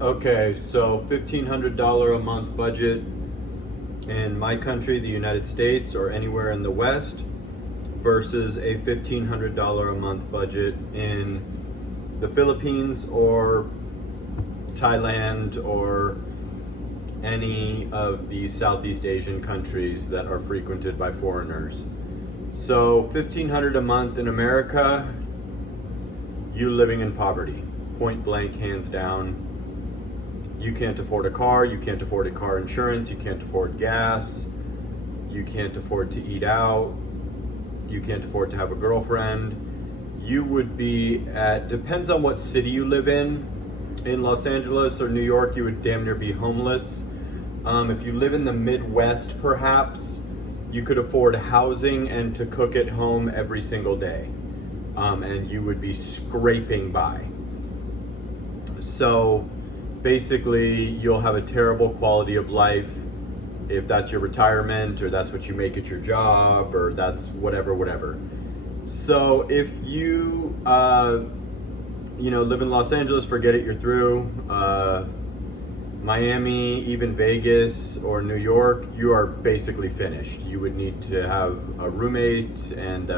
Okay, so $1,500 a month budget in my country, the United States, or anywhere in the West, versus a $1,500 a month budget in the Philippines or Thailand or any of the Southeast Asian countries that are frequented by foreigners. So $1,500 a month in America, you living in poverty, point blank, hands down. You can't afford a car, you can't afford a car insurance, you can't afford gas, you can't afford to eat out, you can't afford to have a girlfriend. You would be at, depends on what city you live in. In Los Angeles or New York, you would damn near be homeless. If you live in the Midwest, perhaps, you could afford housing and to cook at home every single day. And you would be scraping by. So basically, you'll have a terrible quality of life if that's your retirement or that's what you make at your job or that's whatever. So if you, live in Los Angeles, forget it, you're through. Miami, even Vegas or New York, you are basically finished. You would need to have a roommate and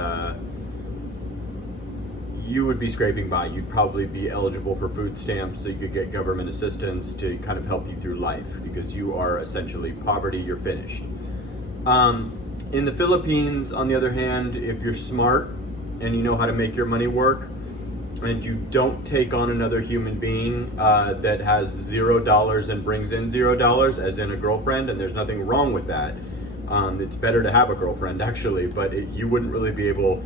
you would be scraping by. You'd probably be eligible for food stamps so you could get government assistance to kind of help you through life because you are essentially poverty, you're finished. In the Philippines, on the other hand, if you're smart and you know how to make your money work and you don't take on another human being that has $0 and brings in $0, as in a girlfriend, and there's nothing wrong with that. It's better to have a girlfriend actually, but you wouldn't really be able,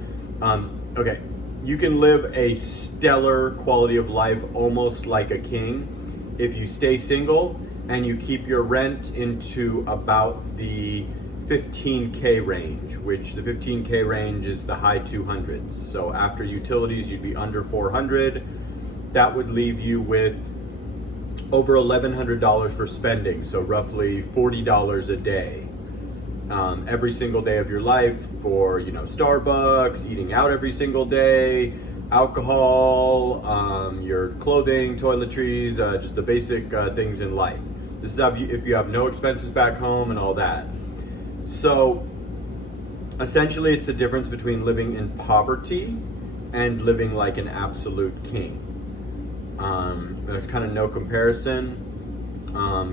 okay. You can live a stellar quality of life almost like a king if you stay single and you keep your rent into about the 15K range, which the 15K range is the high 200s. So after utilities, you'd be under 400. That would leave you with over $1,100 for spending, so roughly $40 a day. Every single day of your life for, Starbucks, eating out every single day, alcohol, your clothing, toiletries, just the basic things in life. This is if you have no expenses back home and all that. So essentially it's the difference between living in poverty and living like an absolute king. There's kind of no comparison.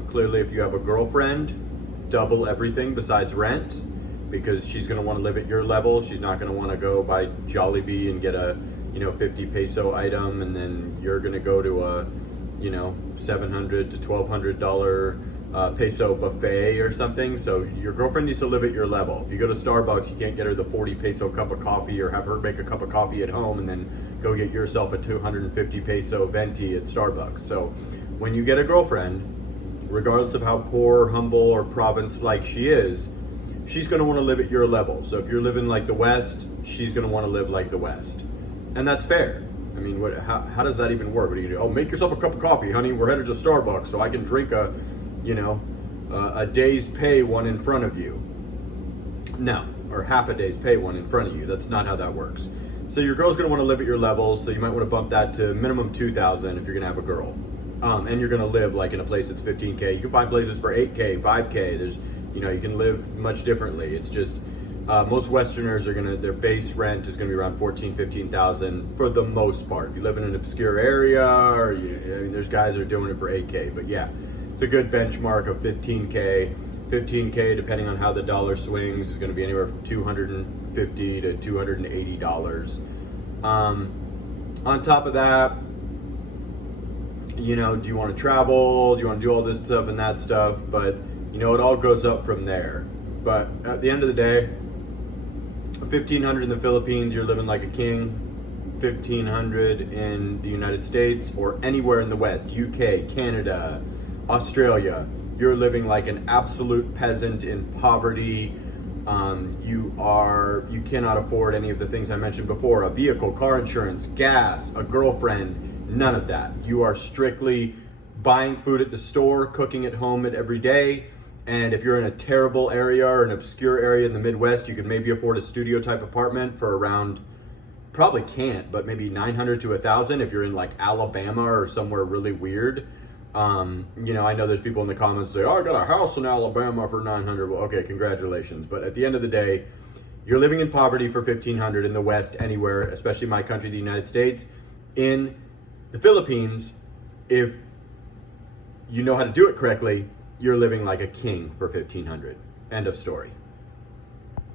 Clearly if you have a girlfriend, double everything besides rent because she's going to want to live at your level. She's not going to want to go buy Jollibee and get a 50 peso item and then you're going to go to a $700 to $1,200 peso buffet or something. So your girlfriend needs to live at your level. If you go to Starbucks, you can't get her the 40 peso cup of coffee or have her make a cup of coffee at home and then go get yourself a 250 peso venti at Starbucks. So when you get a girlfriend, regardless of how poor, humble, or province-like she is, she's going to want to live at your level. So if you're living like the West, she's going to want to live like the West. And that's fair. I mean, how does that even work? What are you going to do? Oh, make yourself a cup of coffee, honey. We're headed to Starbucks so I can drink a day's pay one in front of you. No, or half a day's pay one in front of you. That's not how that works. So your girl's going to want to live at your level, so you might want to bump that to minimum 2,000 if you're going to have a girl. And you're going to live like in a place that's 15K. You can find places for 8K, 5K. There's, you can live much differently. It's just most Westerners are their base rent is going to be around 14, 15,000 for the most part. If you live in an obscure area, or there's guys that are doing it for 8K. But yeah, it's a good benchmark of 15K. 15K, depending on how the dollar swings, is going to be anywhere from $250 to $280. On top of that, do you want to travel? Do you want to do all this stuff and that stuff? But, it all goes up from there. But at the end of the day, 1,500 in the Philippines, you're living like a king. 1,500 in the United States or anywhere in the West, UK, Canada, Australia, you're living like an absolute peasant in poverty. You cannot afford any of the things I mentioned before: a vehicle, car insurance, gas, a girlfriend. None of that. You are strictly buying food at the store, cooking at home every day. And if you're in a terrible area or an obscure area in the Midwest, you can maybe afford a studio type apartment for around, probably can't, but maybe 900 to 1,000 if you're in like Alabama or somewhere really weird. I know there's people in the comments say, "Oh, I got a house in Alabama for 900." Well, okay, congratulations. But at the end of the day, you're living in poverty for 1,500 in the West, anywhere, especially my country, the United States. In the Philippines, if you know how to do it correctly, you're living like a king for 1,500. End of story.